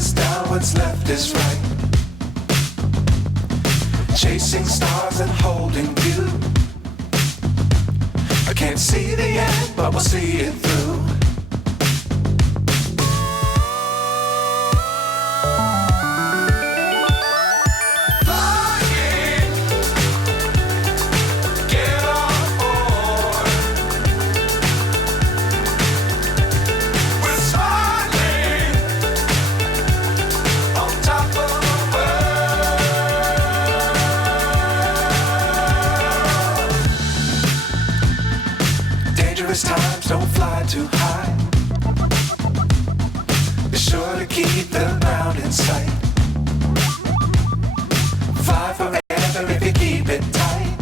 is down, what's left is right. Chasing stars and holding you. I can't see the end, but we'll see it through. Times don't fly too high. Be sure to keep the ground in sight. Fly forever if you keep it tight.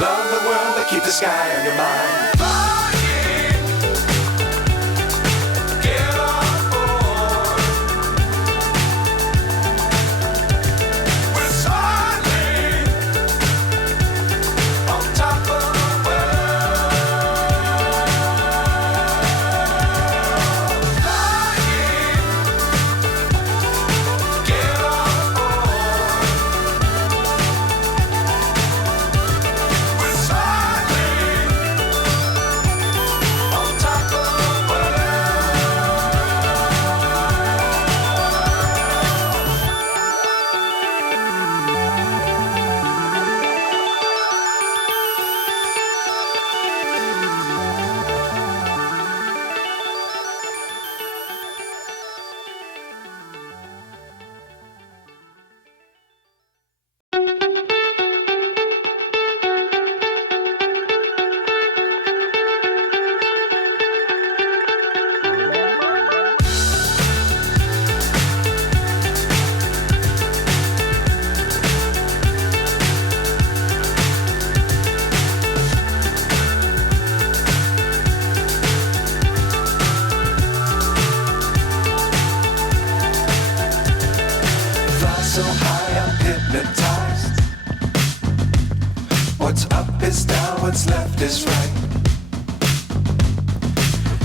Love the world but keep the sky on your mind. So high I'm hypnotized. What's up is down, what's left is right.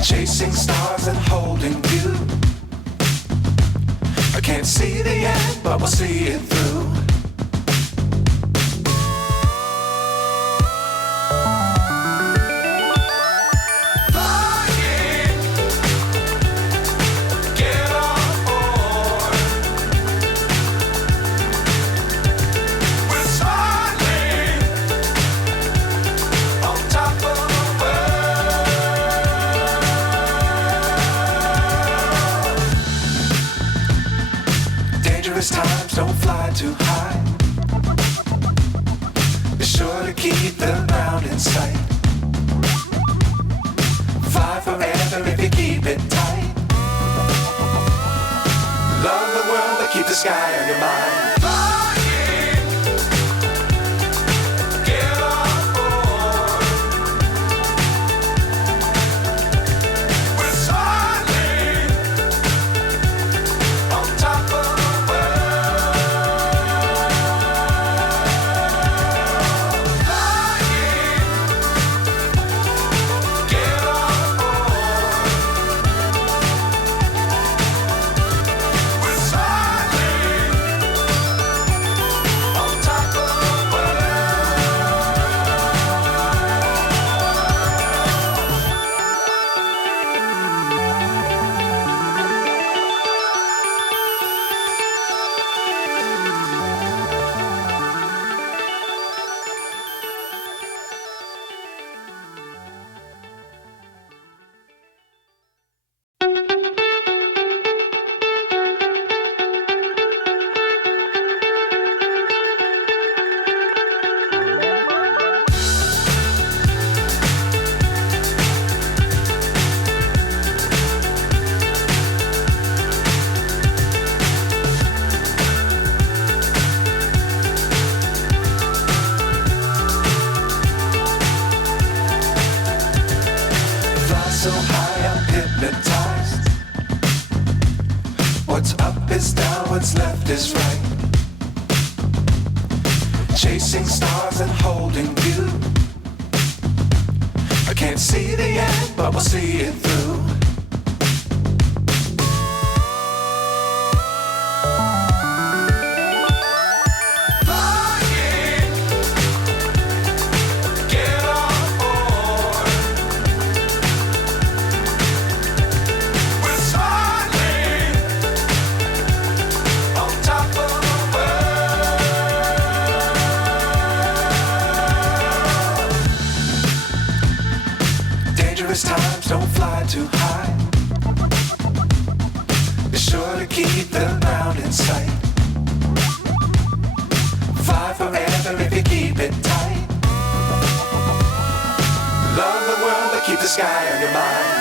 Chasing stars and holding you. I can't see the end, but we'll see it through. Times don't fly too high. Be sure to keep the ground in sight. Fly forever if you keep it tight. Love the world but keep the sky on your mind. So high I'm hypnotized. What's up is down, what's left is right. Chasing stars and holding you. I can't see the end, but we'll see it through. don't fly too high. Be sure to keep the ground in sight. Fly forever if you keep it tight. Love the world, but keep the sky on your mind.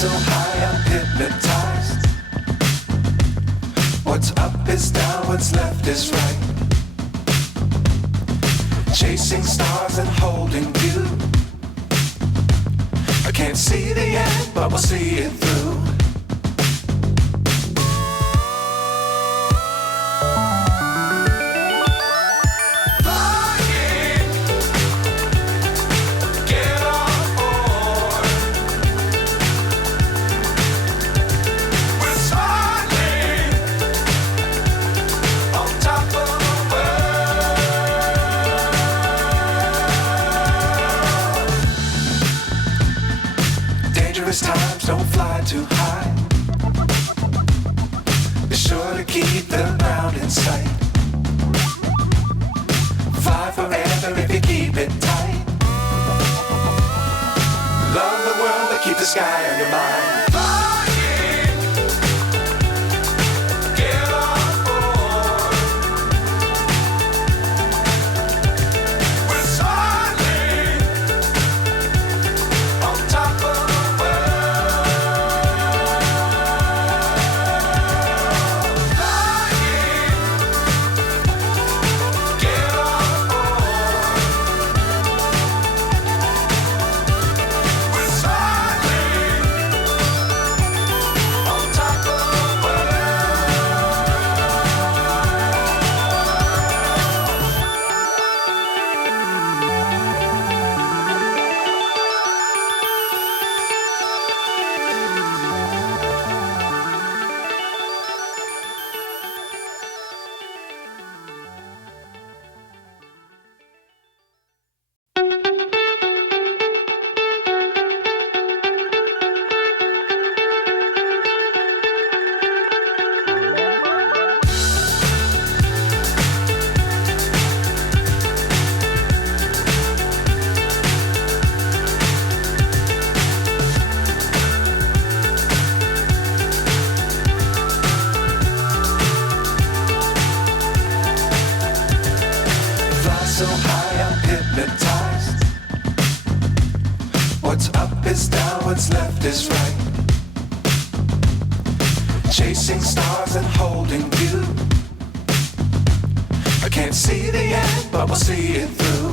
So high I'm hypnotized. What's up is down, what's left is right. Chasing stars and holding you. I can't see the end, but we'll see it through. Times don't fly too high. Be sure to keep the ground in sight. Fly forever if you keep it tight. Love the world, but keep the sky on your mind. So high I'm hypnotized. What's up is down, what's left is right. Chasing stars and holding you. I can't see the end, but we'll see it through.